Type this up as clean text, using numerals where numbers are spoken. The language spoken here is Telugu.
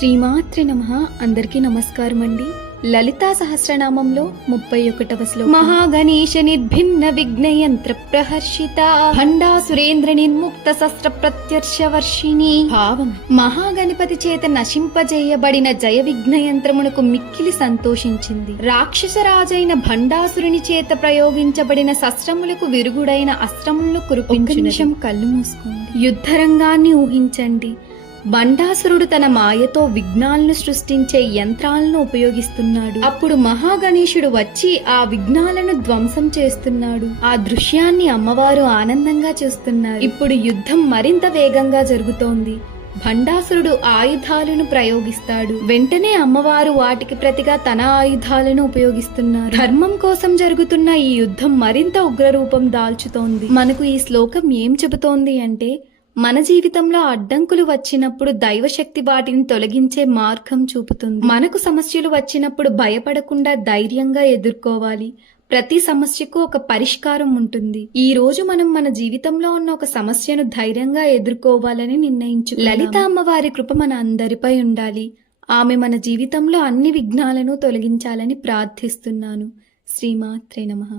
శ్రీమాత్రే నమః. అందరికీ నమస్కారం అండి. లలితా సహస్రనామంలో 31వ శ్లోకం. మహాగణేశ నిర్భిన్న విఘ్నయంత్ర ప్రహర్షిత భండాసురేంద్ర నిర్ముక్త శస్త్ర ప్రత్యర్షవర్షిణి. భావం: మహాగణపతి చేత నశింపజేయబడిన జయ విఘ్నయంత్రమునకు మిక్కిలి సంతోషించింది. రాక్షసరాజైన భండాసురుని చేత ప్రయోగించబడిన శస్త్రములకు విరుగుడైన అస్త్రములను కురిపించును. కళ్ళు మూసుకోండి. యుద్ధరంగాన్ని ఊహించండి. భండాసురుడు తన మాయతో విఘ్నాలను సృష్టించే యంత్రాలను ఉపయోగిస్తున్నాడు. అప్పుడు మహాగణేశుడు వచ్చి ఆ విఘ్నాలను ధ్వంసం చేస్తున్నాడు. ఆ దృశ్యాన్ని అమ్మవారు ఆనందంగా చూస్తున్నారు. ఇప్పుడు యుద్ధం మరింత వేగంగా జరుగుతోంది. భండాసురుడు ఆయుధాలను ప్రయోగిస్తాడు. వెంటనే అమ్మవారు వాటికి ప్రతిగా తన ఆయుధాలను ఉపయోగిస్తున్నారు. ధర్మం కోసం జరుగుతున్న ఈ యుద్ధం మరింత ఉగ్రరూపం దాల్చుతోంది. మనకు ఈ శ్లోకం ఏం చెబుతోంది అంటే, మన జీవితంలో అడ్డంకులు వచ్చినప్పుడు దైవశక్తి వాటిని తొలగించే మార్గం చూపుతుంది. మనకు సమస్యలు వచ్చినప్పుడు భయపడకుండా ధైర్యంగా ఎదుర్కోవాలి. ప్రతి సమస్యకు ఒక పరిష్కారం ఉంటుంది. ఈ రోజు మనం మన జీవితంలో ఉన్న ఒక సమస్యను ధైర్యంగా ఎదుర్కోవాలని నిర్ణయించుకున్నాం. లలిత అమ్మవారి కృప మన అందరిపై ఉండాలి. ఆమె మన జీవితంలో అన్ని విఘ్నాలను తొలగించాలని ప్రార్థిస్తున్నాను. శ్రీమాత్రే నమః.